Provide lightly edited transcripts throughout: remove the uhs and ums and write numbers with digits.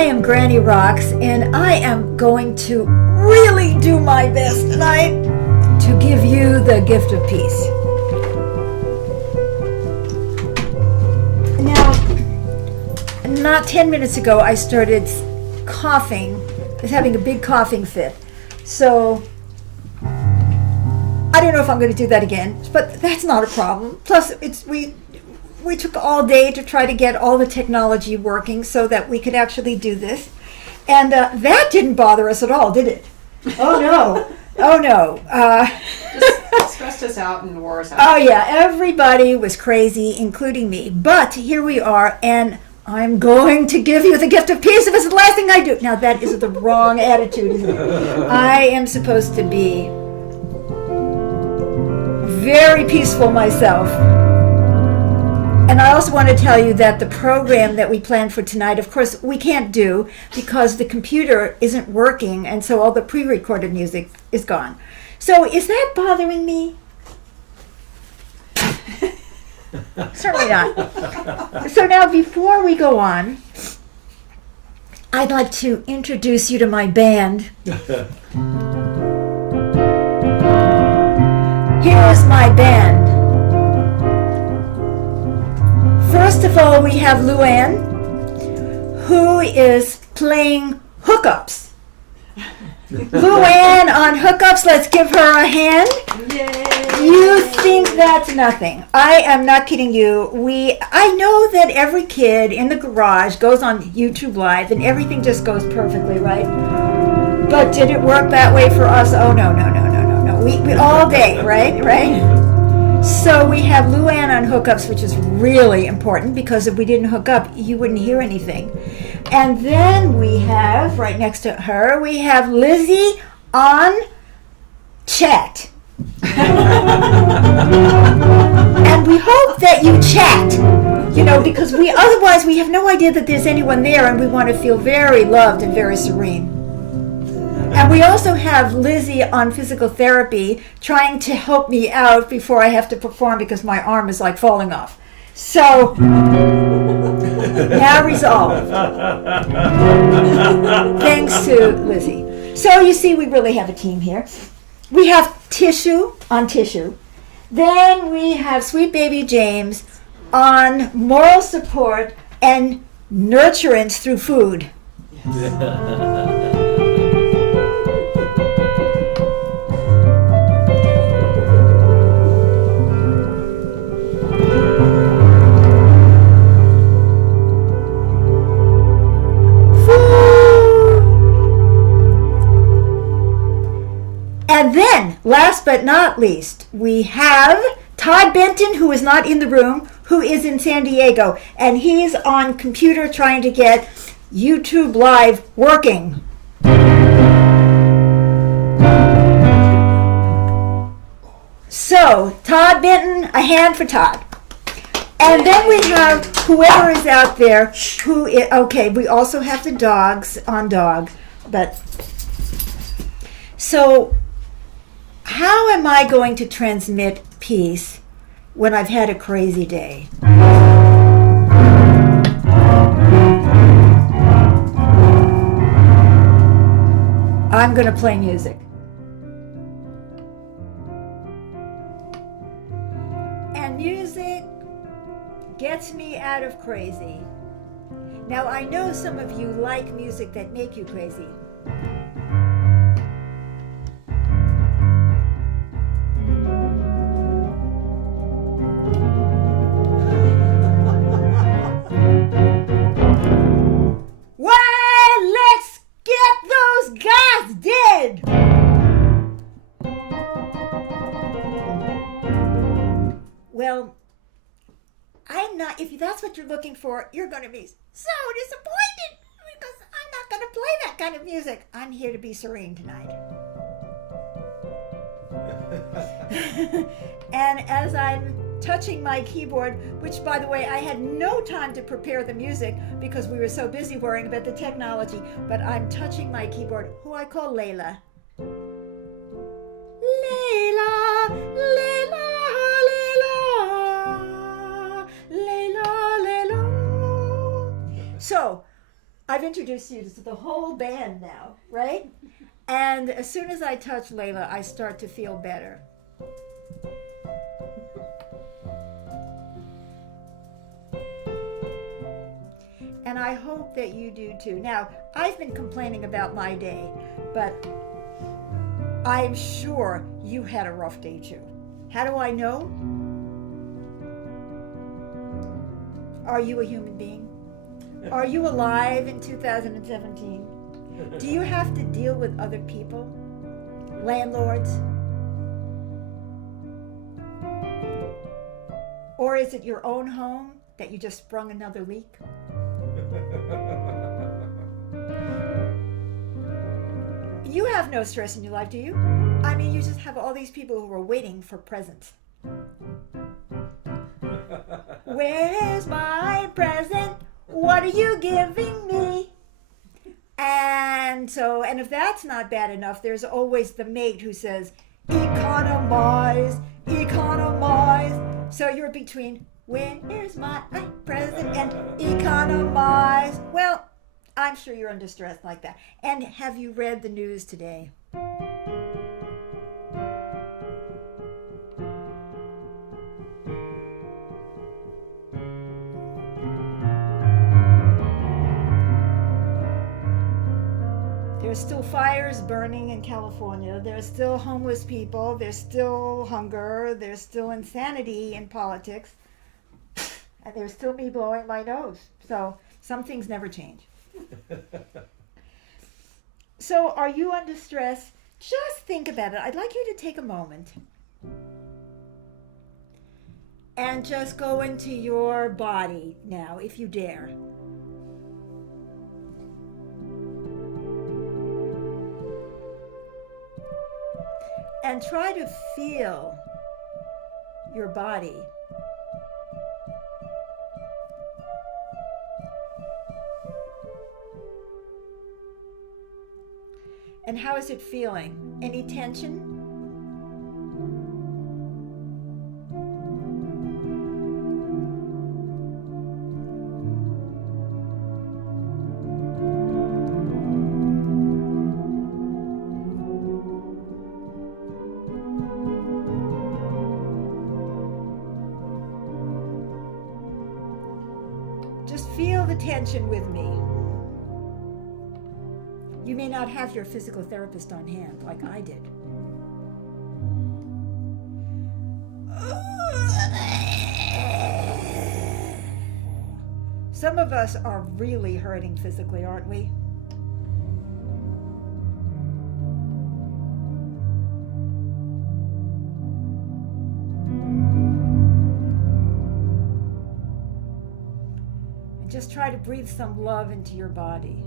I am Granny Rocks, and I am going to really do my best tonight to give you the gift of peace. Now, not 10 minutes ago, I started coughing. I was having a big coughing fit. So, I don't know if I'm going to do that again, but that's not a problem. Plus, we took all day to try to get all the technology working so that we could actually do this. And that didn't bother us at all, did it? Oh, no. Oh, no. Just stressed us out and wore us out. Oh, yeah. Everybody was crazy, including me. But here we are, and I'm going to give you the gift of peace if it's the last thing I do. Now, that is the wrong attitude, isn't it? I am supposed to be very peaceful myself. And I also want to tell you that the program that we planned for tonight, of course, we can't do because the computer isn't working, and so all the pre-recorded music is gone. So is that bothering me? Certainly not. So now, before we go on, I'd like to introduce you to my band. Here's my band. First of all, we have Luann, who is playing hookups. Luann on hookups, let's give her a hand. Yay. You think that's nothing. I am not kidding you. I know that every kid in the garage goes on YouTube Live and everything just goes perfectly, right? But did it work that way for us? Oh, no. We all day, right? So we have Luann on hookups, which is really important because if we didn't hook up, you wouldn't hear anything. And then we have, right next to her, we have Lizzie on chat. And we hope that you chat, because otherwise we have no idea that there's anyone there, and we want to feel very loved and very serene. And we also have Lizzie on physical therapy trying to help me out before I have to perform because my arm is like falling off. So, now resolved. Thanks to Lizzie. So you see, we really have a team here. We have Tissue on tissue. Then we have Sweet Baby James on moral support and nurturance through food. And then, last but not least, we have Todd Benton, who is not in the room, who is in San Diego, and he's on computer trying to get YouTube Live working. So, Todd Benton, a hand for Todd. And then we have whoever is out there who is, okay, we also have the dogs on dogs, but so how am I going to transmit peace when I've had a crazy day? I'm going to play music. And music gets me out of crazy. Now, I know some of you like music that make you crazy. Well, let's get those guys dead! Well, I'm not, if that's what you're looking for, you're going to be so disappointed because I'm not going to play that kind of music. I'm here to be serene tonight. And as I'm touching my keyboard, which by the way, I had no time to prepare the music because we were so busy worrying about the technology, but I'm touching my keyboard, who I call Layla. Layla, Layla, Layla, Layla, Layla. So, I've I've introduced you to the whole band now, right? And as soon as I touch Layla, I start to feel better. And I hope that you do too. Now, I've been complaining about my day, but I'm sure you had a rough day too. How do I know? Are you a human being? Are you alive in 2017? Do you have to deal with other people? Landlords? Or is it your own home that you just sprung another leak? You have no stress in your life, do you? I mean, you just have all these people who are waiting for presents. Where's my present? What are you giving me? And if that's not bad enough, there's always the mate who says, economize, economize. So you're between, where's my present and economize. Well, I'm sure you're under stress like that. And have you read the news today? There's still fires burning in California. There's still homeless people. There's still hunger. There's still insanity in politics. And there's still me blowing my nose. So some things never change. So are you under stress? Just think about it. I'd like you to take a moment and just go into your body now, if you dare. And try to feel your body. And how is it feeling? Any tension? Just feel the tension with me. You may not have your physical therapist on hand like I did. Some of us are really hurting physically, aren't we? And just try to breathe some love into your body.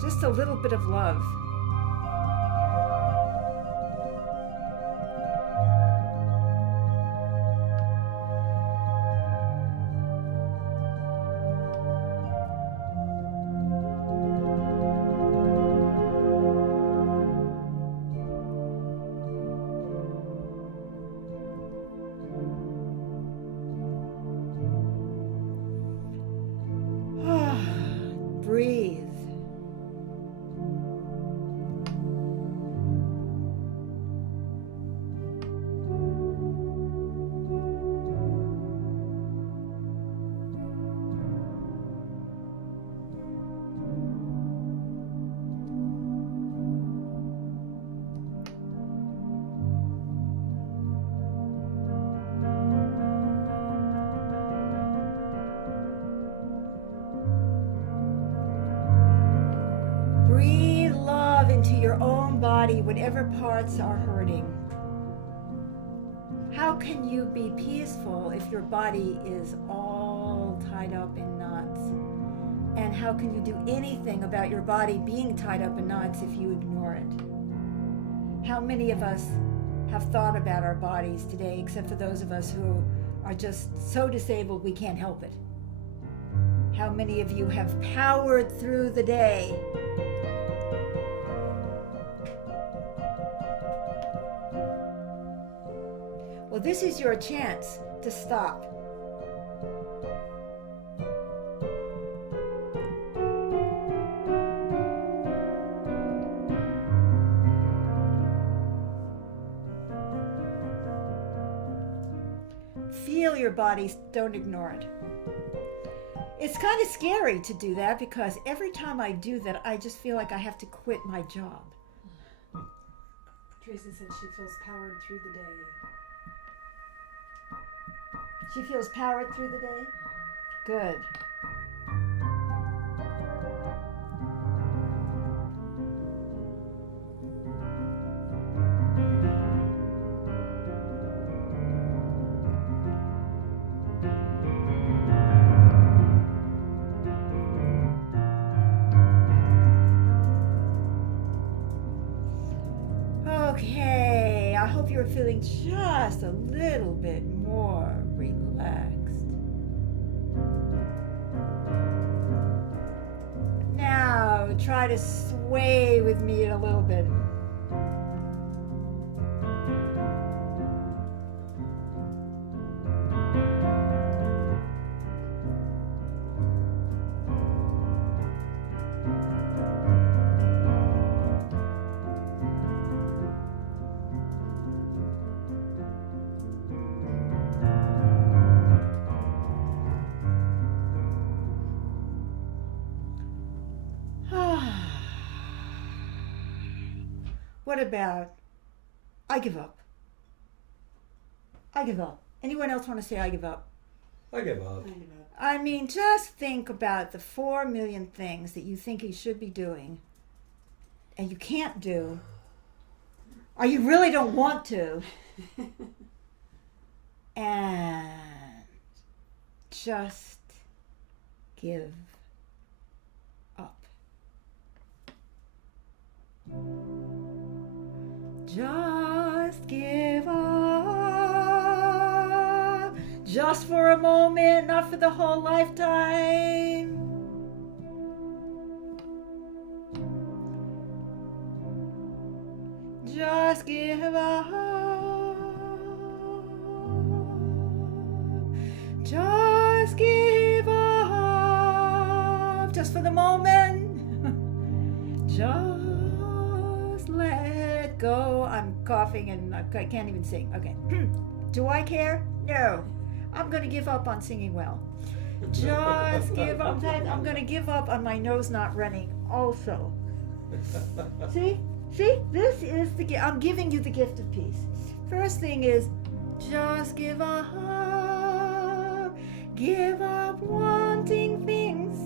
Just a little bit of love. Breathe. Breathe love into your own body, whatever parts are hurting. How can you be peaceful if your body is all tied up in knots? And how can you do anything about your body being tied up in knots if you ignore it? How many of us have thought about our bodies today, except for those of us who are just so disabled we can't help it. How many of you have powered through the day? Well, this is your chance to stop. Feel your body, don't ignore it. It's kind of scary to do that because every time I do that, I just feel like I have to quit my job. Tracy said she feels powered through the day. She feels powered through the day? Good. Okay, I hope you're feeling just a little bit more relaxed. Now, try to sway with me a little bit. What about, I give up? I give up. Anyone else want to say I give up? I give up. I mean, just think about the 4 million things that you think you should be doing and you can't do, or you really don't want to, and just give up. Just give up. Just for a moment, not for the whole lifetime. Just give up. Just give up. Just for the moment. Just let go. I'm coughing and I can't even sing. Okay. Do I care? No. I'm going to give up on singing well. Just give up. I'm going to give up on my nose not running also. See? This is the gift. I'm giving you the gift of peace. First thing is just give up. Give up wanting things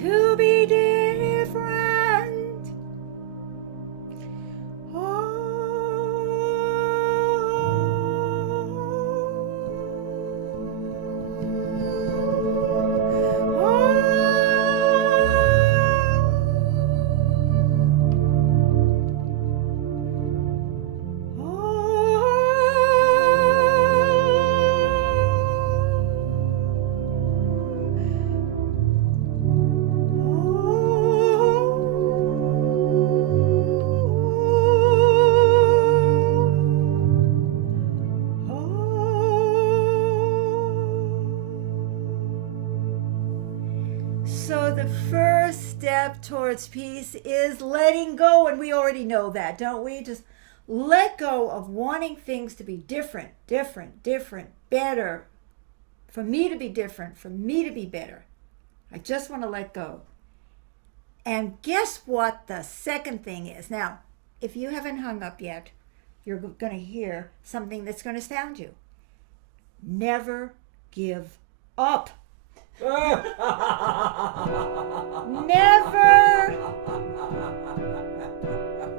to be different. So the first step towards peace is letting go, and we already know that, don't we? Just let go of wanting things to be different, better. For me to be different, for me to be better. I just want to let go. And guess what the second thing is? Now, if you haven't hung up yet, you're going to hear something that's going to astound you. Never give up. Never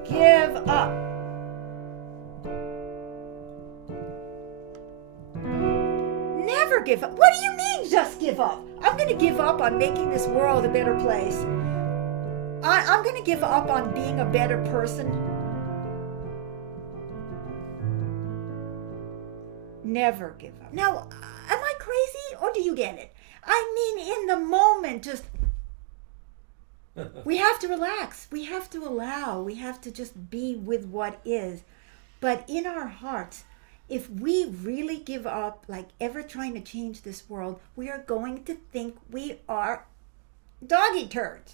give up. Never give up. What do you mean just give up? I'm going to give up on making this world a better place. I'm going to give up on being a better person. Never give up. Now, am I crazy or do you get it? I mean, in the moment, just we have to relax. We have to allow. We have to just be with what is. But in our hearts, if we really give up, like ever trying to change this world, we are going to think we are doggy turds.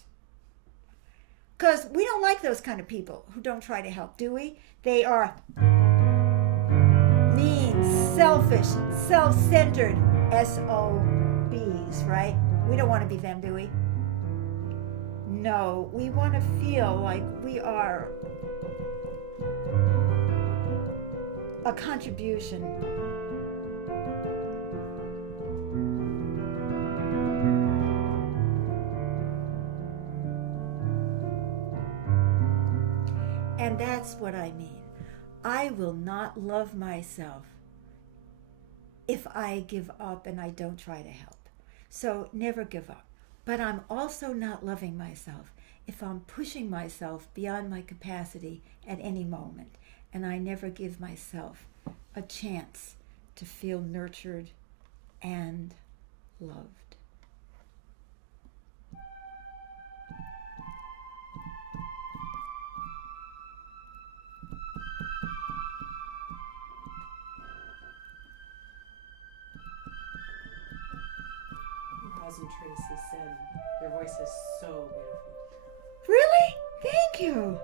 Because we don't like those kind of people who don't try to help, do we? They are mean, selfish, self-centered SOBs, right? We don't want to be them, do we? No, we want to feel like we are a contribution. And that's what I mean. I will not love myself if I give up and I don't try to help. So never give up. But I'm also not loving myself if I'm pushing myself beyond my capacity at any moment. And I never give myself a chance to feel nurtured and loved. Roz and Tracy said, your voice is so beautiful. Really? Thank you.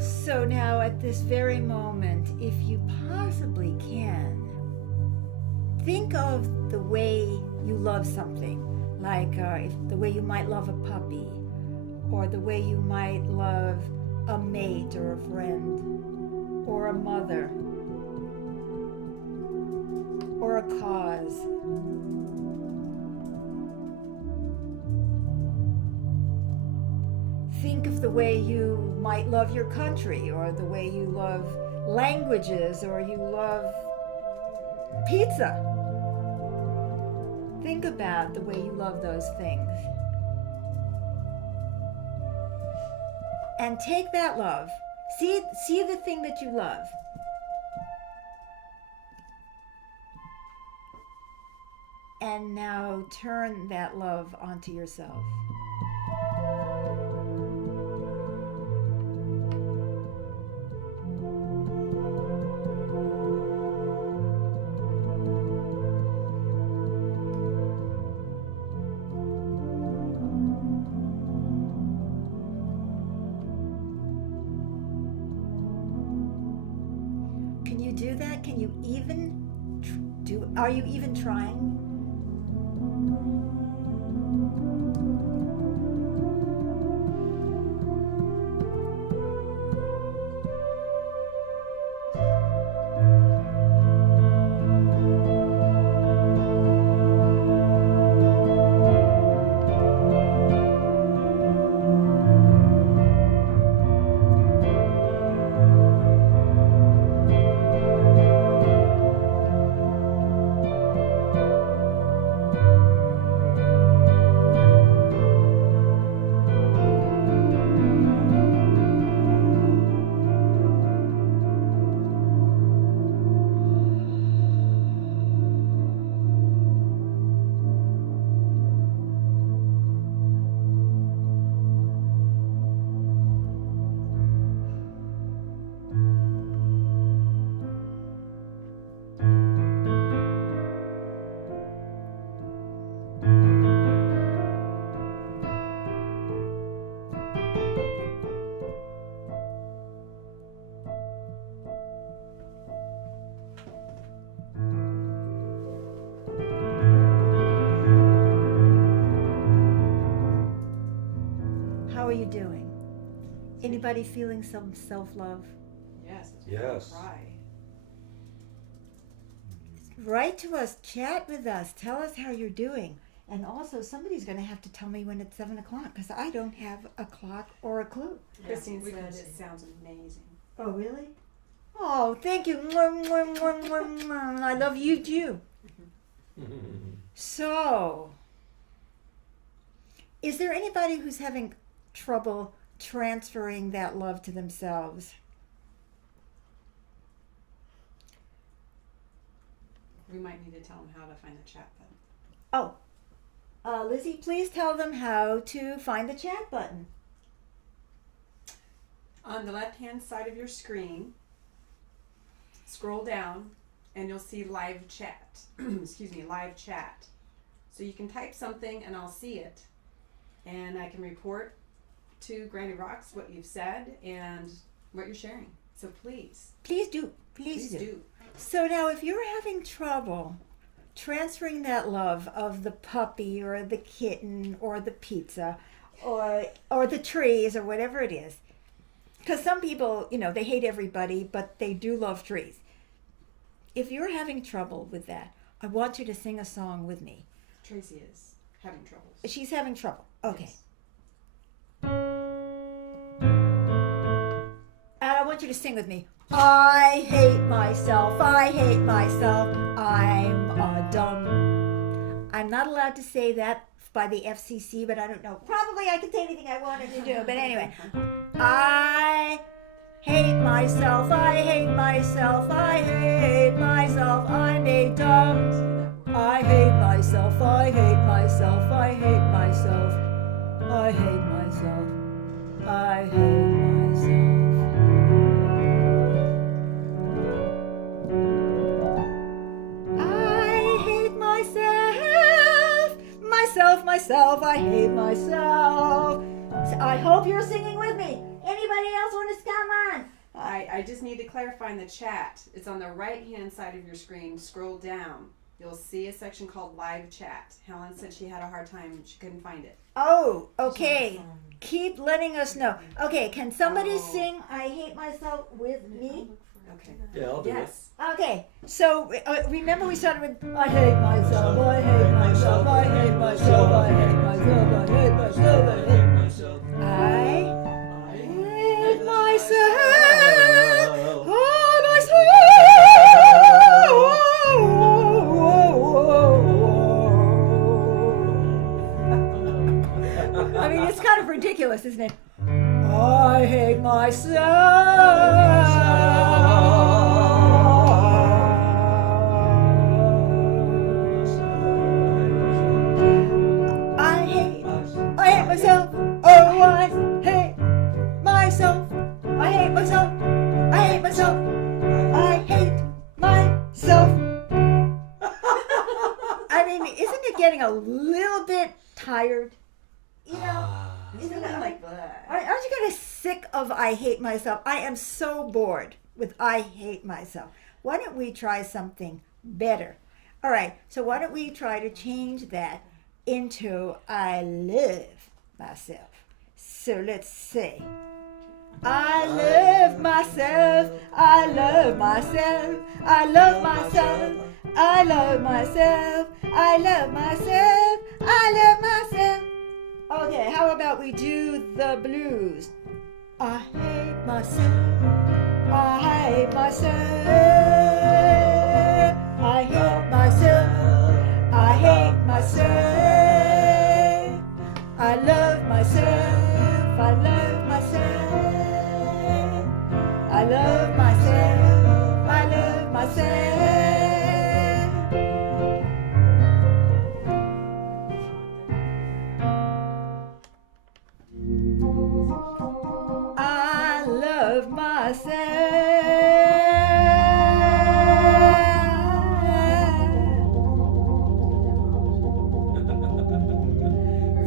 So now at this very moment, if you possibly can, think of the way you love something. Like the way you might love a puppy, or the way you might love a mate or a friend, or a mother, or a cause. Think of the way you might love your country, or the way you love languages, or you love pizza. Think about the way you love those things. And take that love. See the thing that you love. And now turn that love onto yourself. Do that? Can you even are you even trying? How are you doing? Anybody feeling some self-love? Yes. It's Yes. Cry. Write to us, chat with us, tell us how you're doing. And also, somebody's going to have to tell me when it's 7 o'clock, because I don't have a clock or a clue. Christine we said can it see. sounds amazing. Oh, really? Oh, thank you. Mwah, mwah, mwah, mwah, mwah. I love you too. So, is there anybody who's having trouble transferring that love to themselves? We might need to tell them how to find the chat button. Oh, Lizzie, please tell them how to find the chat button. On the left-hand side of your screen, scroll down, and you'll see live chat. Excuse me, live chat. So you can type something, and I'll see it. And I can report to Granny Rocks what you've said and what you're sharing. So please. Please do. Please do. So now if you're having trouble transferring that love of the puppy or the kitten or the pizza or the trees or whatever it is, because some people, they hate everybody, but they do love trees. If you're having trouble with that, I want you to sing a song with me. Tracy is having trouble. She's having trouble. Okay. Yes. And I want you to sing with me. I hate myself, I hate myself, I'm a dumb. I'm not allowed to say that by the FCC, but I don't know. Probably I could say anything I wanted to do, but anyway. I hate myself, I hate myself, I hate myself, I'm a dumb. I hate myself, I hate myself, I hate myself, I hate myself, I hate myself. Myself, I hate myself. I hope you're singing with me. Anybody else want to come on? I just need to clarify in the chat. It's on the right-hand side of your screen. Scroll down. You'll see a section called live chat. Helen said she had a hard time. She couldn't find it. Oh, okay. Keep letting us know. Okay, can somebody sing I Hate Myself with me? Okay. Yeah, I'll do it. Yes. Okay, so remember we started with I hate myself, I hate myself, I hate myself, I hate myself, I hate myself, I hate myself. I hate myself, I mean, it's kind of ridiculous, isn't it? I hate myself. Myself, oh, I hate myself. I hate myself. I hate myself. I hate myself. I mean, isn't it getting a little bit tired? Isn't it Like that. Aren't you kind of sick of I hate myself? I am so bored with I hate myself. Why don't we try something better? All right, so why don't we try to change that into I love myself. So let's say I love myself, I love myself, I love myself, I love myself, I love myself, I love myself. Okay, how about we do the blues? I hate myself, I hate myself, I hate myself, I hate myself, I love myself, I love myself, I love myself, I love myself. I love myself.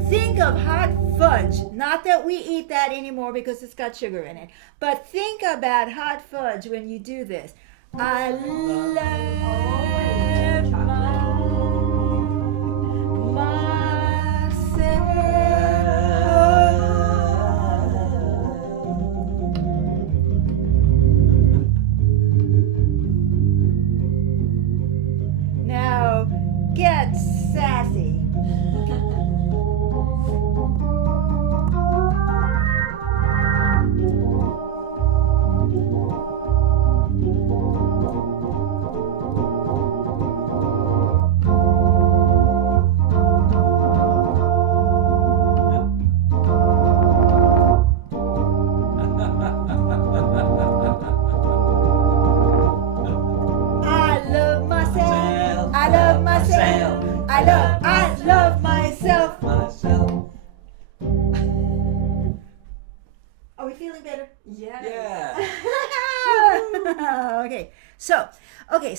Think of hot fudge. Not that we eat that anymore because it's got sugar in it. But think about hot fudge when you do this. I love Now, get sassy.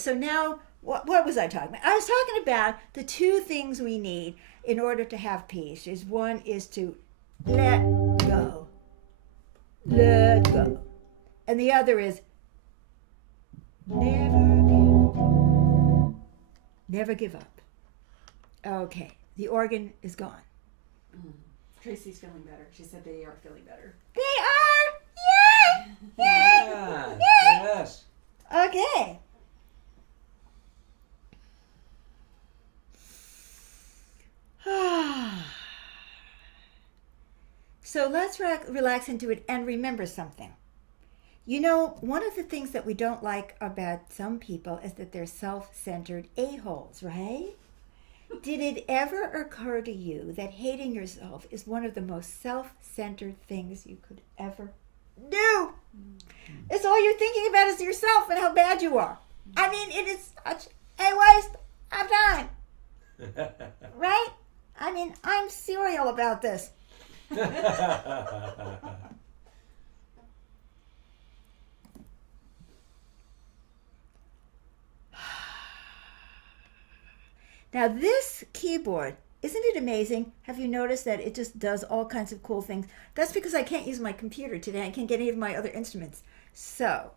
So now, what was I talking about? I was talking about the two things we need in order to have peace. Is one is to let go, and the other is never give up. Okay, the organ is gone. Tracy's feeling better. She said they are feeling better. They are! Yay! Yay! Yeah. Yay! Yes. Okay. So let's relax into it and remember something. You know, one of the things that we don't like about some people is that they're self-centered a-holes, right? Did it ever occur to you that hating yourself is one of the most self-centered things you could ever do? It's all you're thinking about is yourself and how bad you are. I mean, it is such a waste of time, right? I mean, I'm serial about this. Now this keyboard, isn't it amazing? Have you noticed that it just does all kinds of cool things? That's because I can't use my computer today. I can't get any of my other instruments. So,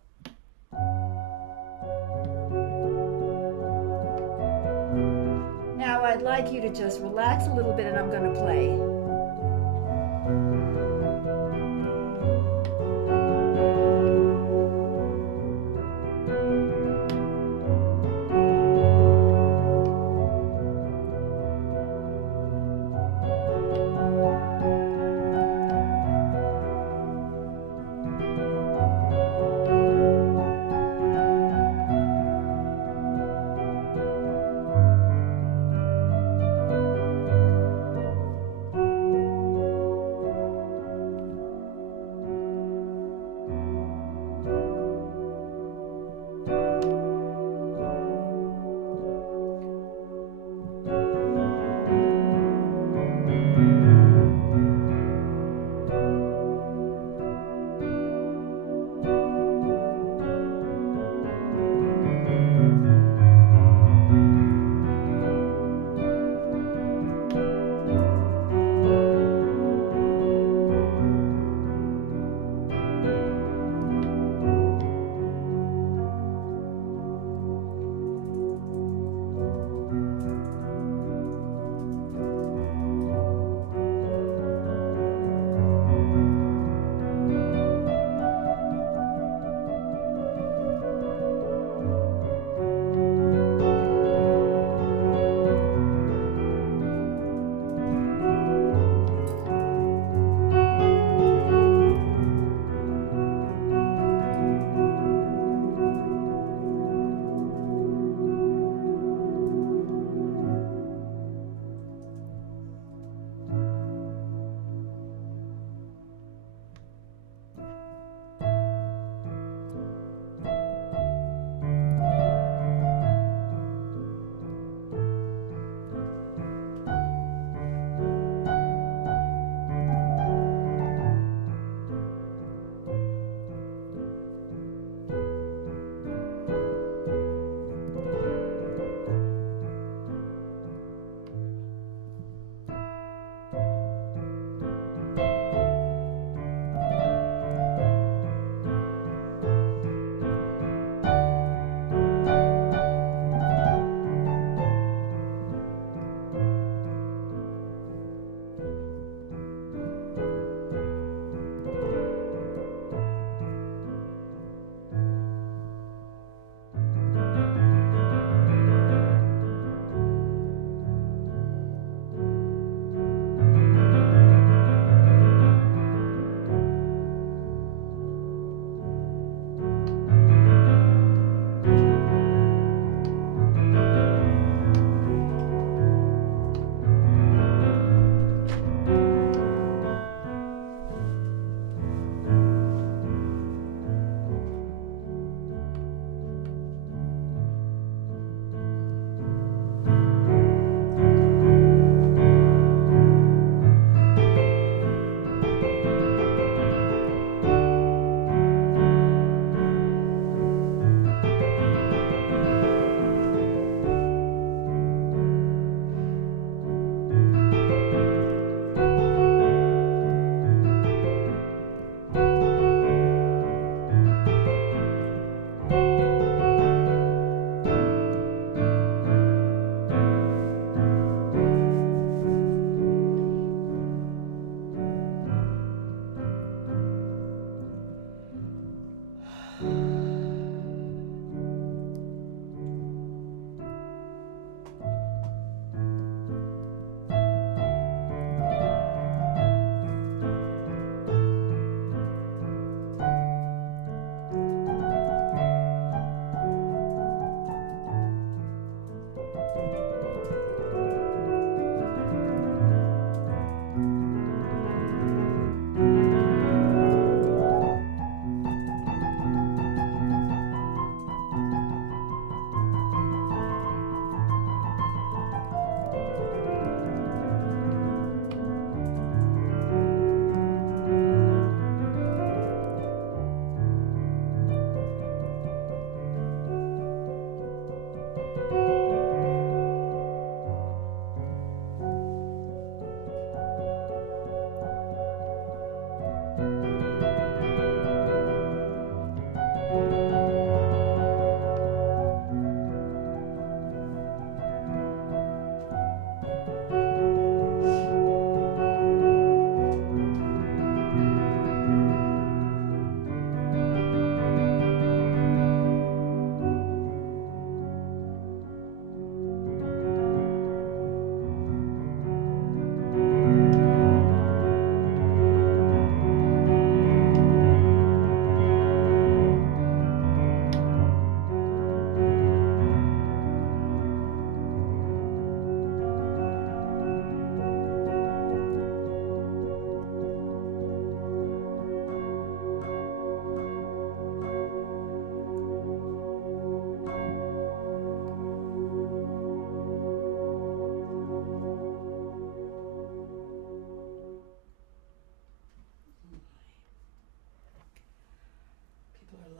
now I'd like you to just relax a little bit and I'm going to play.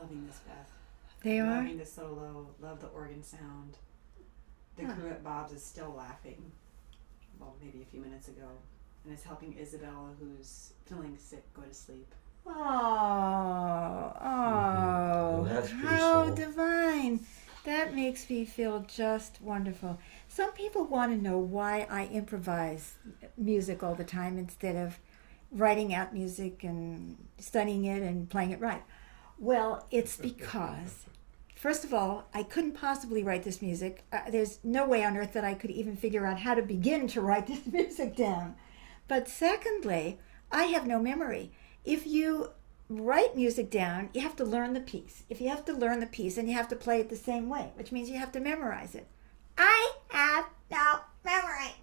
loving this, Beth. They are? Loving the solo, love the organ sound. The crew at Bob's is still laughing. Well, maybe a few minutes ago. And it's helping Isabella, who's feeling sick, go to sleep. Oh, Well, that's how peaceful. divine. That makes me feel just wonderful. Some people want to know why I improvise music all the time instead of writing out music and studying it and playing it right. Well, it's because, first of all, I couldn't possibly write this music. There's no way on earth that I could even figure out how to begin to write this music down. But secondly, I have no memory. If you write music down, you have to learn the piece. If you have to learn the piece, then you have to play it the same way, which means you have to memorize it. I have no memory.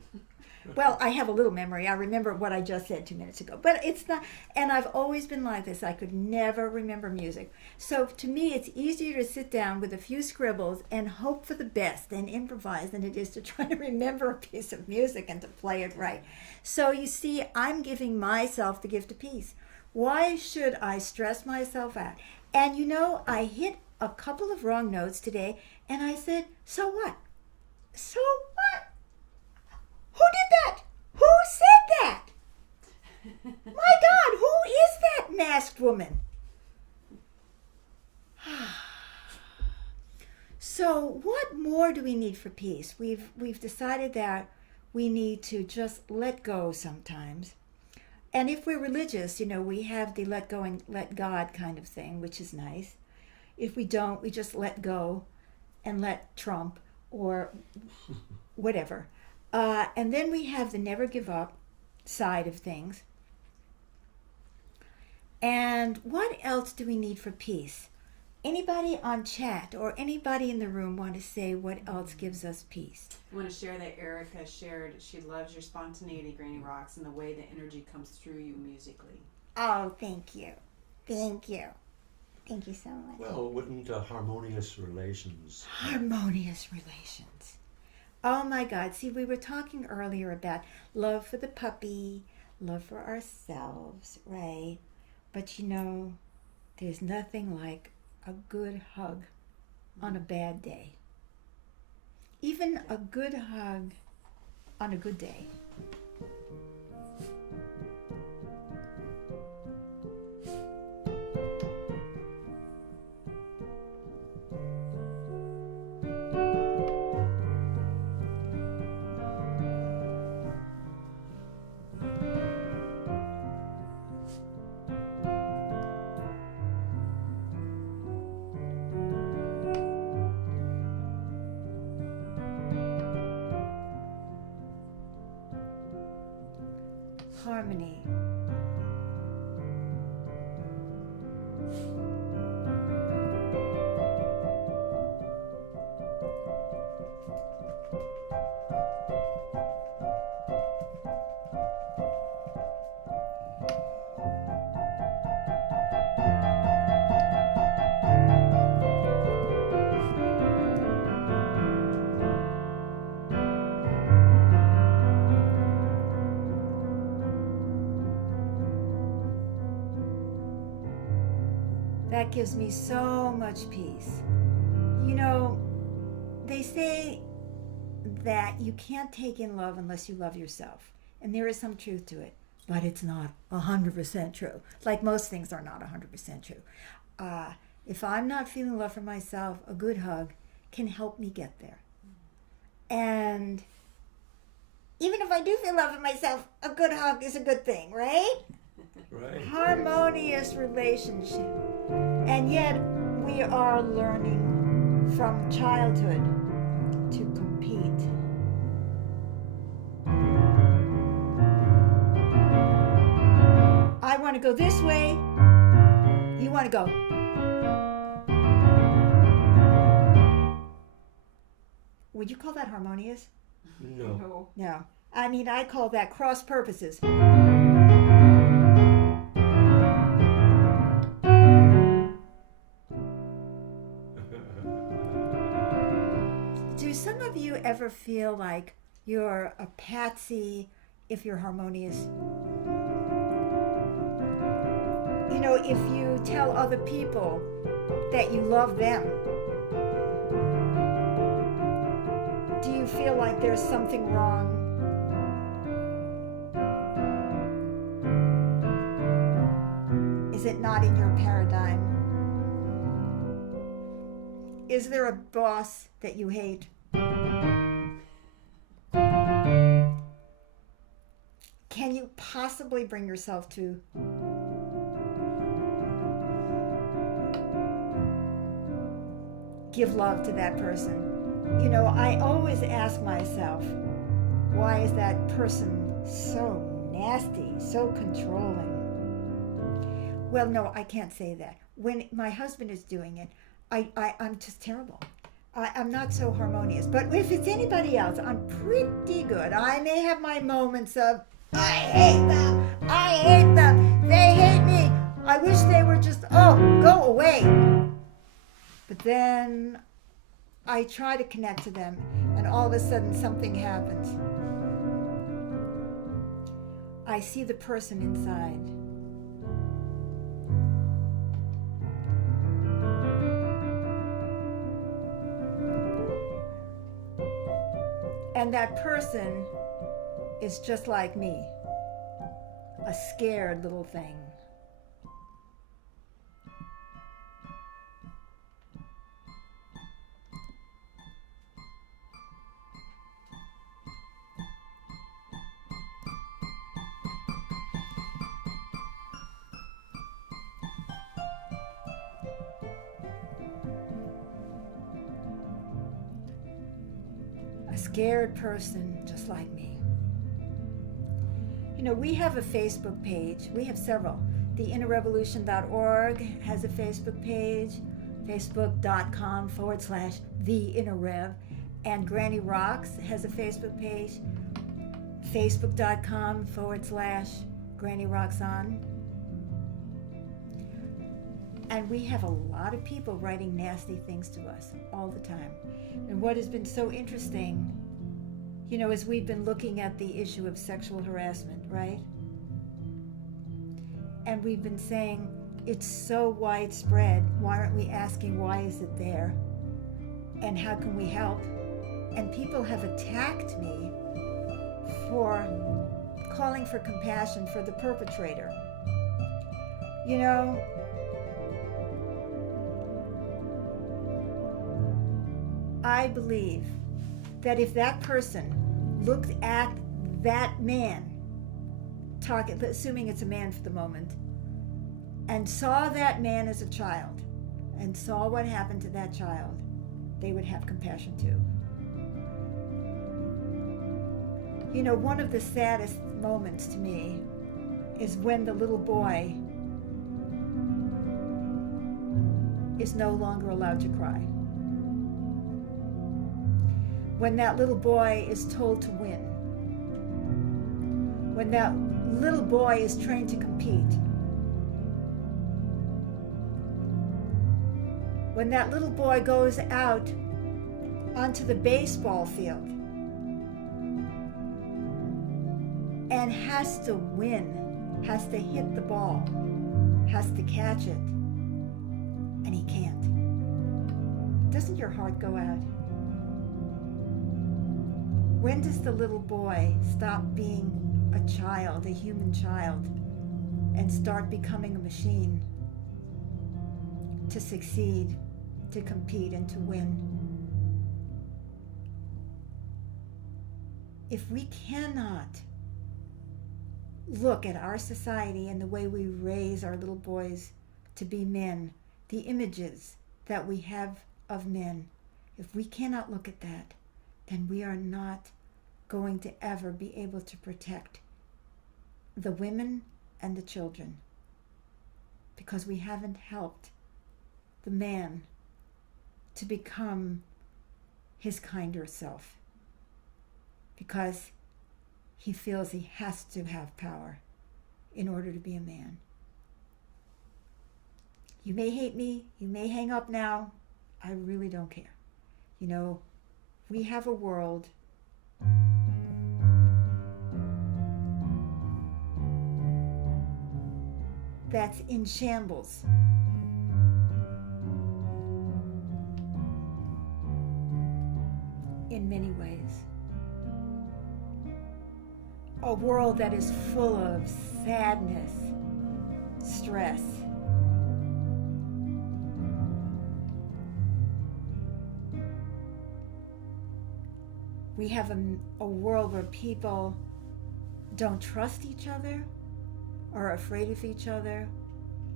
Well, I have a little memory. I remember what I just said 2 minutes ago. But it's not, and I've always been like this. I could never remember music. So to me, it's easier to sit down with a few scribbles and hope for the best and improvise than it is to try to remember a piece of music and to play it right. So you see, I'm giving myself the gift of peace. Why should I stress myself out? And you know, I hit a couple of wrong notes today, and I said, so what? So what? Who did that? Who said that? My God, who is that masked woman? So what more do we need for peace? We've decided that we need to just let go sometimes. And if we're religious, you know, we have the let go and let God kind of thing, which is nice. If we don't, we just let go and let Trump or whatever. And then we have the never give up side of things. And what else do we need for peace? Anybody on chat or anybody in the room want to say what else gives us peace? I want to share that Erica shared. She loves your spontaneity, Granny Rocks, and the way the energy comes through you musically. Oh, thank you. Thank you. Thank you so much. Well, wouldn't harmonious relations... Harmonious relations. Oh my God. See, we were talking earlier about love for the puppy, love for ourselves, right? But you know, there's nothing like a good hug on a bad day. Even a good hug on a good day. Harmony. That gives me so much peace. You know, they say that you can't take in love unless you love yourself. And there is some truth to it, but it's not 100% true. Like most things are not 100% true. If I'm not feeling love for myself, a good hug can help me get there. And even if I do feel love for myself, a good hug is a good thing, right? Right. Harmonious relationship. And yet we are learning from childhood to compete. I want to go this way. You want to go. Would you call that harmonious? No. No. I mean, I call that cross purposes. Do some of you ever feel like you're a patsy if you're harmonious? You know, if you tell other people that you love them? Do you feel like there's something wrong? Is it not in your paradigm? Is there a boss that you hate? Can you possibly bring yourself to give love to that person? You know, I always ask myself, why is that person so nasty, so controlling? Well, no, I can't say that. When my husband is doing it, I'm just terrible. I'm not so harmonious. But if it's anybody else, I'm pretty good. I may have my moments of, I hate them, they hate me, I wish they were just, go away. But then I try to connect to them, and all of a sudden something happens. I see the person inside. And that person is just like me, a scared little thing. A scared person just like me. You know, we have a Facebook page. We have several. TheInnerRevolution.org has a Facebook page, facebook.com/TheInnerRev. And Granny Rocks has a Facebook page, facebook.com/Granny Rocks On. And we have a lot of people writing nasty things to us all the time. And what has been so interesting, you know, is we've been looking at the issue of sexual harassment, right? And we've been saying it's so widespread. Why aren't we asking why is it there? And how can we help? And people have attacked me for calling for compassion for the perpetrator. You know, I believe that if that person looked at that man, assuming it's a man for the moment, and saw that man as a child, and saw what happened to that child, they would have compassion too. You know, one of the saddest moments to me is when the little boy is no longer allowed to cry. When that little boy is told to win. When that little boy is trained to compete. When that little boy goes out onto the baseball field and has to win, has to hit the ball, has to catch it, and he can't. Doesn't your heart go out? When does the little boy stop being a child, a human child, and start becoming a machine to succeed, to compete, and to win? If we cannot look at our society and the way we raise our little boys to be men, the images that we have of men, if we cannot look at that, then we are not going to ever be able to protect the women and the children, because we haven't helped the man to become his kinder self, because he feels he has to have power in order to be a man. You may hate me, you may hang up now, I really don't care. You know, we have a world that's in shambles. in many ways. A world that is full of sadness, stress. We have a world where people don't trust each other, are afraid of each other,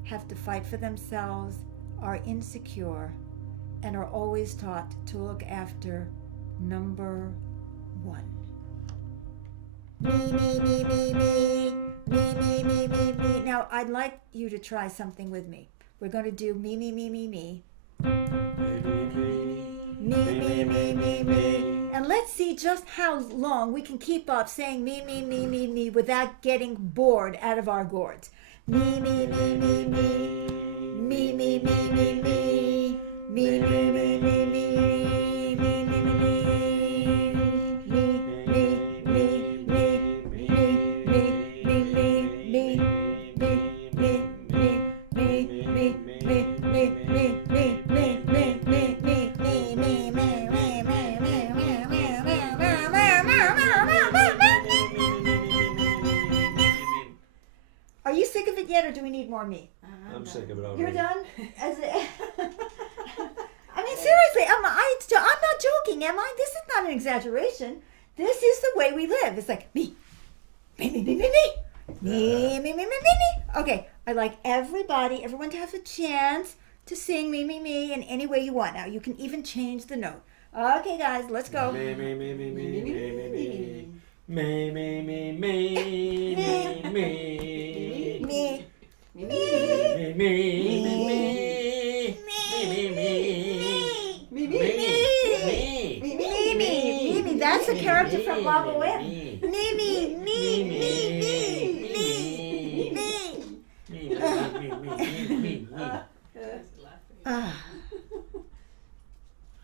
have to fight for themselves, are insecure, and are always taught to look after number one. Me, me, me, me, me, me, me, me, me, me. Now, I'd like you to try something with me. We're going to do me, me, me, me, me. Me, me, me, me, me. And let's see just how long we can keep up saying me, me, me, me, me without getting bored out of our gourds. Me, me, me, me, me. Me, me, me, me, me. Me, me, me, me, me. Me, me, me, me. Are you sick of it yet, or do we need more me? I'm sick of it already. You're done? I mean, seriously, I'm not joking, am I? This is not an exaggeration. This is the way we live. It's like me, me, me, me, me, me, me, me, me, me, me, me. Okay, I'd like everyone to have a chance to sing me, me, me in any way you want. Now, you can even change the note. Okay, guys, let's go. Me, me, me, me, me, me, me, me. Me, me, me, me, me, me. Me. Me, me, me, me, me. That's a character from Lava Wind. Me.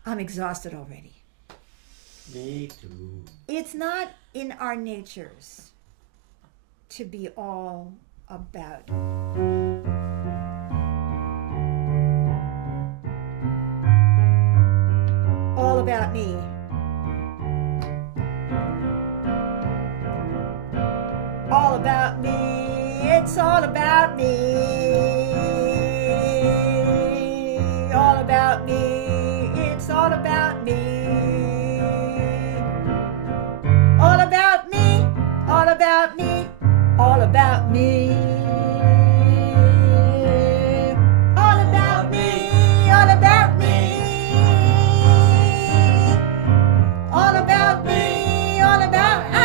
I'm exhausted already. Me too. It's not in our natures to be all about. All about me. All about me. It's all about me. All about me. It's all about me. All about me. All about me. All about me. All about me. All about me. All about me. All about me.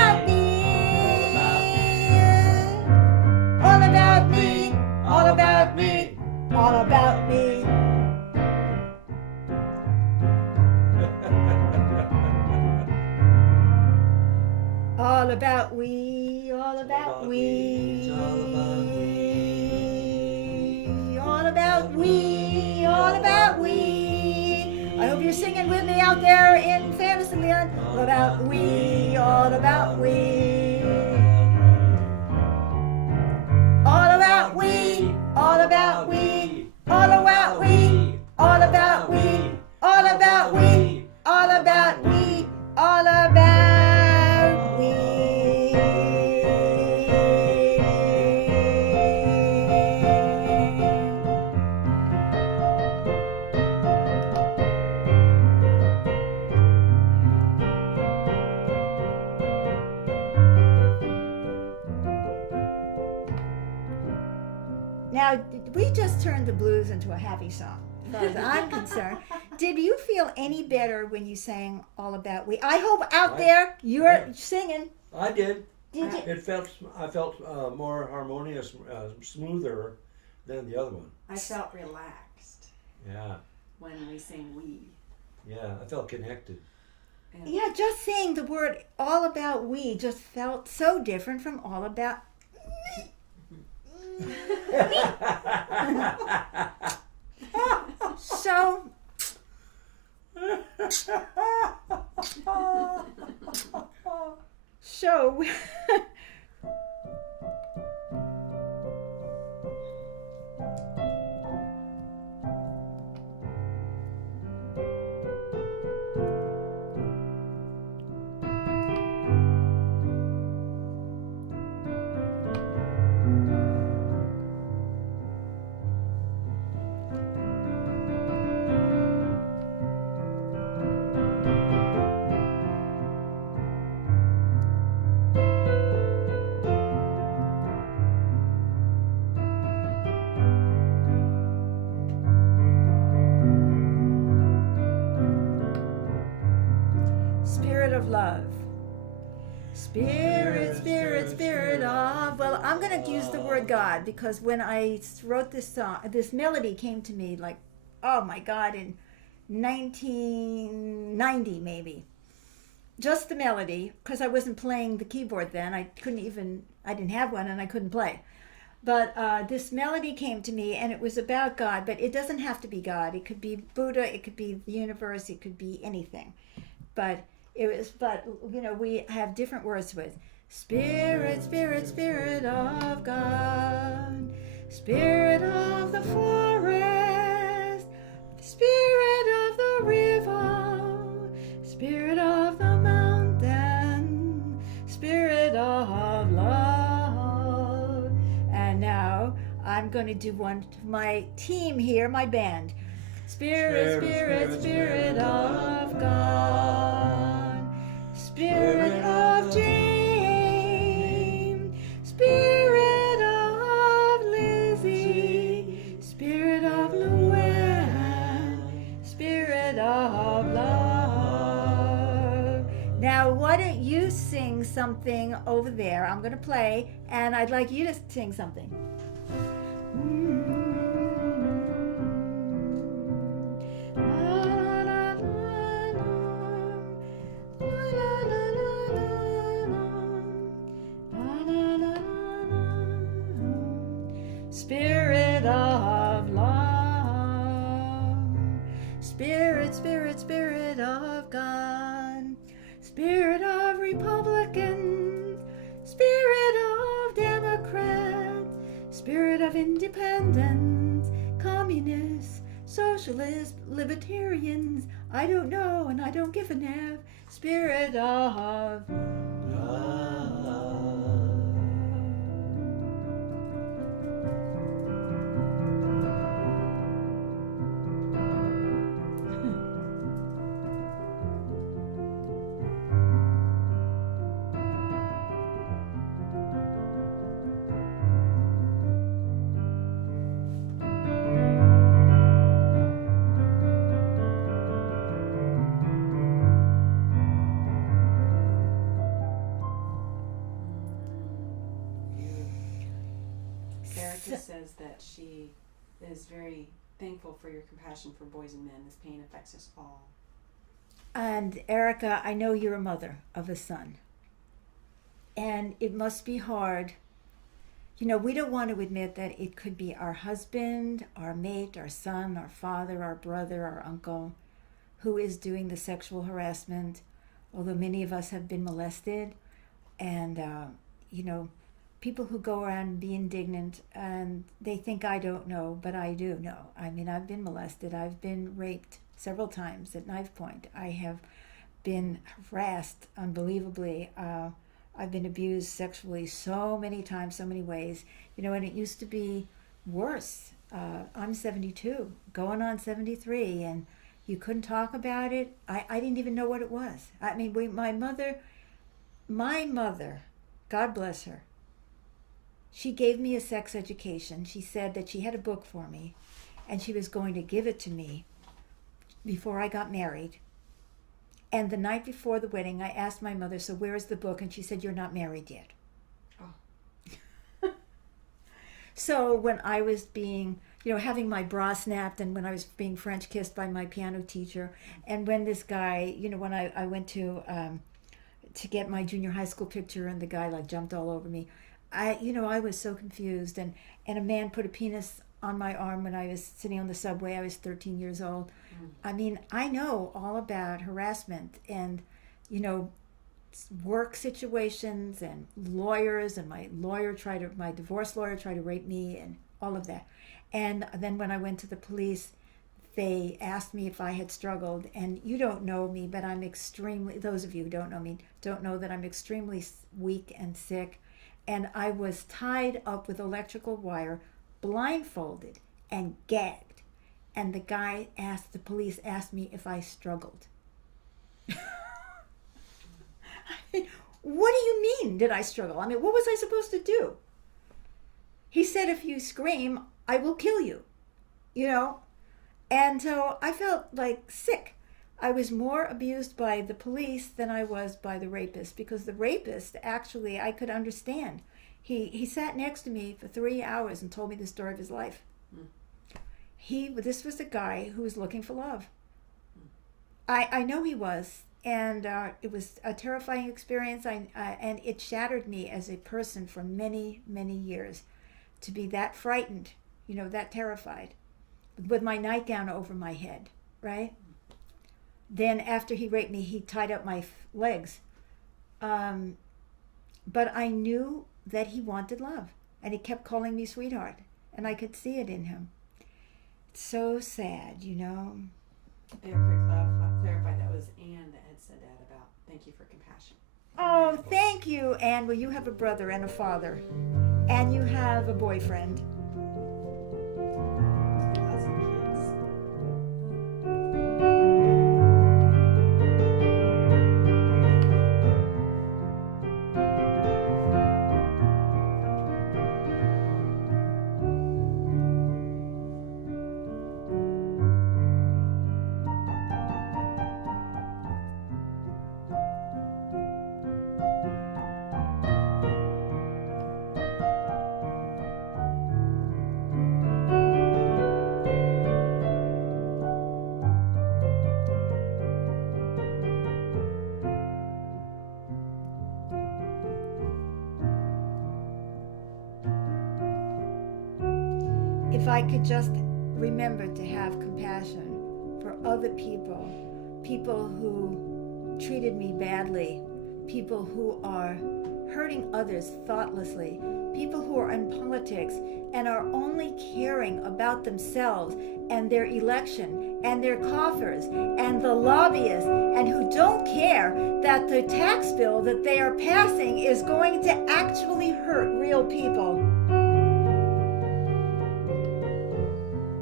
All about me. All about me. All about me. All about we, all about we, all about we, all about we. I hope you're singing with me out there in Fantasyland. All about we, all about we. All about we, all about we, all about we, all about we, all about we, all about we, all about we. Now, we just turned the blues into a happy song, as far as I'm concerned. Did you feel any better when you sang All About We? I hope out there you're singing. I did. Did you? I felt more harmonious, smoother than the other one. I felt relaxed. Yeah. When we sing we. Yeah, I felt connected. Yeah, just saying the word All About We just felt so different from All About Me. So of love. Spirit, spirit, spirit of. Well, I'm going to use the word God because when I wrote this song, this melody came to me like, oh my God, in 1990 maybe. Just the melody, because I wasn't playing the keyboard then. I didn't have one and I couldn't play. But this melody came to me and it was about God, but it doesn't have to be God. It could be Buddha, it could be the universe, it could be anything. But we have different words with Spirit, Spirit, Spirit of God, Spirit of the forest, Spirit of the river, Spirit of the mountain, Spirit of love. And now I'm going to do one to my team here, my band. Spirit, Spirit, Spirit of God, Spirit of James, Spirit of Lizzie, Spirit of Luann, Spirit of love. Now, why don't you sing something over there? I'm going to play, and I'd like you to sing something. Spirit of love, Spirit, Spirit, Spirit of God, Spirit of Republicans, Spirit of Democrats, Spirit of Independents, Communists, Socialists, Libertarians, I don't know and I don't give a F, Spirit of love. Erica says that she is very thankful for your compassion for boys and men. This pain affects us all. And Erica, I know you're a mother of a son. And it must be hard. You know, we don't want to admit that it could be our husband, our mate, our son, our father, our brother, our uncle, who is doing the sexual harassment, although many of us have been molested. And, people who go around and be indignant and they think I don't know, but I do know. I mean, I've been molested. I've been raped several times at knife point. I have been harassed unbelievably. I've been abused sexually so many times, so many ways. And it used to be worse. I'm 72, going on 73, and you couldn't talk about it. I didn't even know what it was. I mean, my mother, God bless her, she gave me a sex education. She said that she had a book for me, and she was going to give it to me before I got married. And the night before the wedding, I asked my mother, so where is the book? And she said, you're not married yet. Oh. So when I was being, having my bra snapped, and when I was being French kissed by my piano teacher, and when this guy, when I went to get my junior high school picture, and the guy jumped all over me, I was so confused, and a man put a penis on my arm when I was sitting on the subway. I was 13 years old. I mean, I know all about harassment and, work situations and lawyers, and my divorce lawyer tried to rape me and all of that. And then when I went to the police, they asked me if I had struggled, and you don't know me, but those of you who don't know me, don't know that I'm extremely weak and sick. And I was tied up with electrical wire, blindfolded, and gagged. And the police asked me if I struggled. I mean, what do you mean, did I struggle? I mean, what was I supposed to do? He said, if you scream, I will kill you, And so I felt sick. I was more abused by the police than I was by the rapist, because the rapist, actually, I could understand. He sat next to me for 3 hours and told me the story of his life. This was a guy who was looking for love. I know he was, and it was a terrifying experience, and it shattered me as a person for many, many years, to be that frightened, that terrified, with my nightgown over my head, right? Then after he raped me, he tied up my legs. But I knew that he wanted love, and he kept calling me sweetheart, and I could see it in him. It's so sad, And I'll clarify, that was Anne that had said that about thank you for compassion. Oh, thank you, Anne. Well, you have a brother and a father, and you have a boyfriend. Lots of kids. If I could just remember to have compassion for other people who treated me badly, people who are hurting others thoughtlessly, people who are in politics and are only caring about themselves and their election and their coffers and the lobbyists, and who don't care that the tax bill that they are passing is going to actually hurt real people.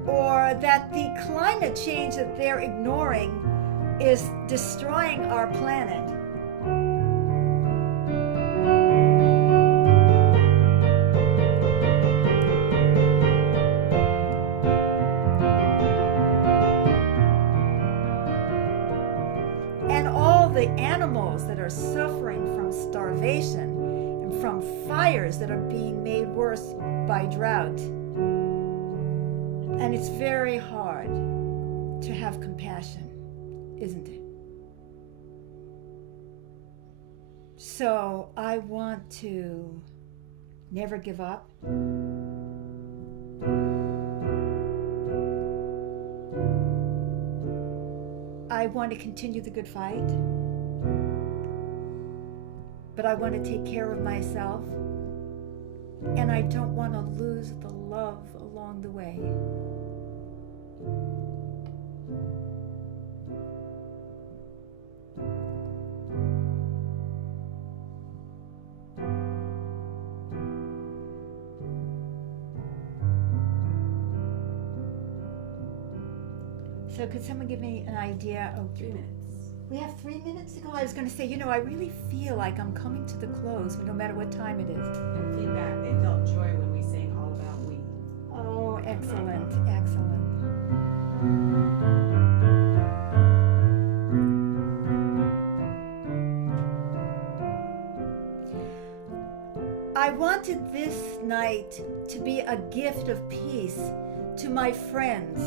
Or that the climate change that they're ignoring is destroying our planet. And all the animals that are suffering from starvation and from fires that are being made worse by drought. And it's very hard to have compassion, isn't it? So I want to never give up. I want to continue the good fight. But I want to take care of myself. And I don't want to lose the love along the way. So could someone give me an idea of 3 minutes. We have 3 minutes to go. I was going to say, I really feel like I'm coming to the close, no matter what time it is. And feedback, they felt joy when we sang All About We. Oh, excellent, excellent. I wanted this night to be a gift of peace to my friends.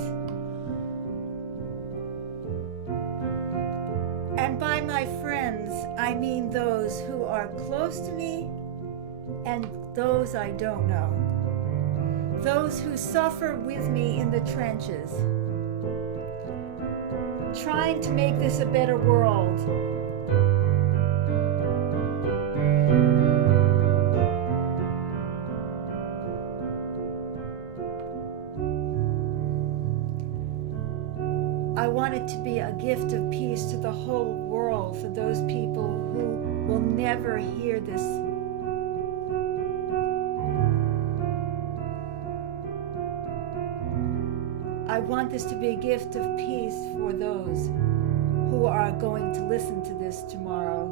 And by my friends, I mean those who are close to me and those I don't know. Those who suffer with me in the trenches, trying to make this a better world. I want it to be a gift of peace to the whole world for those people who will never hear this. I want this to be a gift of peace for those who are going to listen to this tomorrow.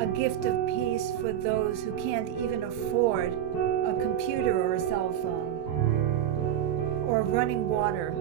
A gift of peace for those who can't even afford a computer or a cell phone or running water.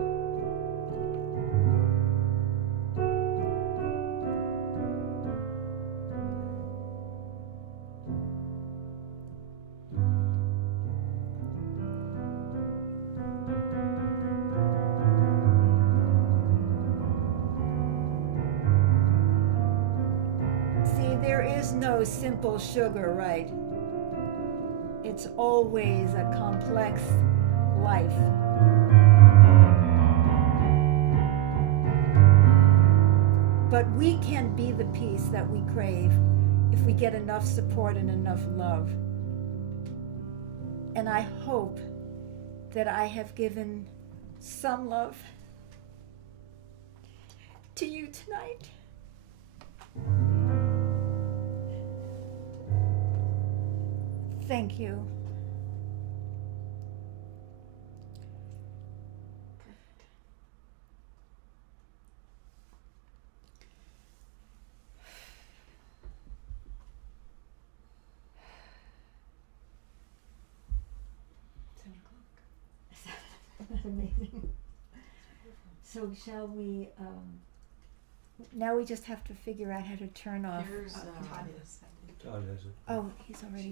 there is no simple sugar, right? It's always a complex life. But we can be the peace that we crave if we get enough support and enough love. And I hope that I have given some love to you tonight. Thank you. Amazing. So shall we, now we just have to figure out how to turn off. Here's Todd is, I think. Oh, there's a- Oh, he's already